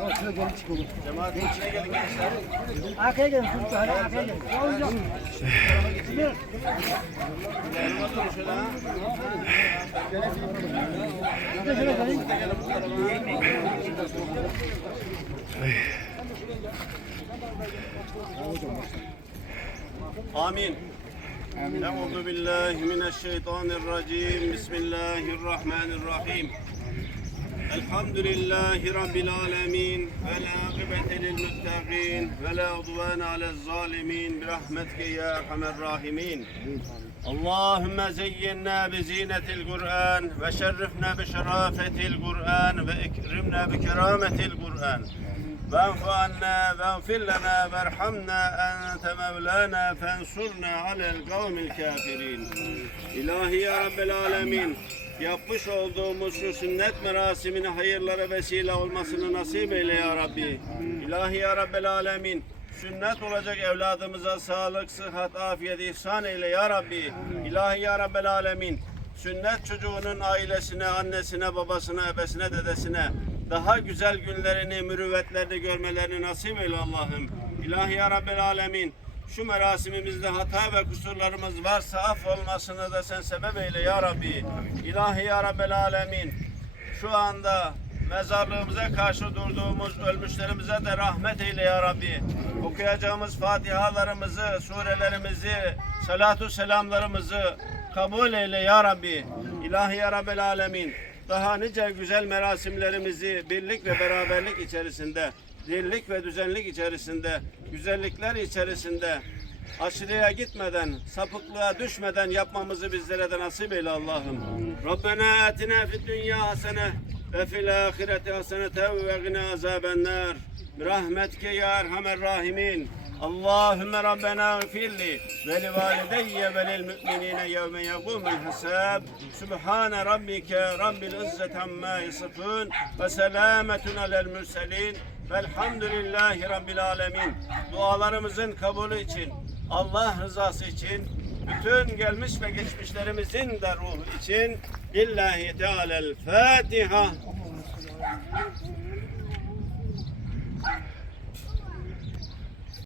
Ama şöyle gelin çıkalım. Cemaat içine gelin gençler. Arkaya gelin çocuklar. Hadi. Amin. الحمد لله رب العالمين والعاقبة للمتقين ولا عدوان على الظالمين برحمتك يا أرحم الراحمين. اللهم زينا بزينة القرآن وشرفنا بشرافة القرآن وأكرمنا بكرامة القرآن. واعف عنا واغفر لنا وارحمنا أنت مولانا فانصرنا على القوم الكافرين İlahi ya Rabbel Alemin yapmış olduğumuz şu sünnet merasimine hayırlara vesile olmasını nasip eyle ya Rabbi. İlahi ya Rabbel Alemin sünnet olacak evladımıza sağlık, sıhhat, afiyet ihsan eyle ya Rabbi. İlahi ya Rabbel Alemin sünnet çocuğunun ailesine, annesine, babasına, ebesine, dedesine daha güzel günlerini, mürüvvetlerini görmelerini nasip eyle Allah'ım. İlahi ya Rabbel Alemin şu merasimimizde hata ve kusurlarımız varsa af olmasını da sen sebep eyle ya Rabbi. İlahi ya Rabbel Alemin şu anda mezarlığımıza karşı durduğumuz ölmüşlerimize de rahmet eyle ya Rabbi. Okuyacağımız fatihalarımızı, surelerimizi, salatu selamlarımızı kabul eyle ya Rabbi. İlahi ya Rabbel Alemin. Daha nice güzel merasimlerimizi birlik ve beraberlik içerisinde, dirlik ve düzenlik içerisinde, güzellikler içerisinde, aşırıya gitmeden, sapıklığa düşmeden yapmamızı bizlere de nasip eyle Allah'ım. Rabbena atina fid dünya hasene ve fil ahireti haseneten ve gina azaben nar. Rahmetke ya erhamer rahimin. Allahümme Rabbena gfirli ve li valideyye ve lil müminine yevme yegumul hesab. Sübhane rabbike rabbil izzet amma yasifun ve selametun alel mürselin. Alemin. Dualarımızın kabulü için, Allah rızası için, bütün gelmiş ve geçmişlerimizin de ruhu için Lillahi Teala'l Fatiha.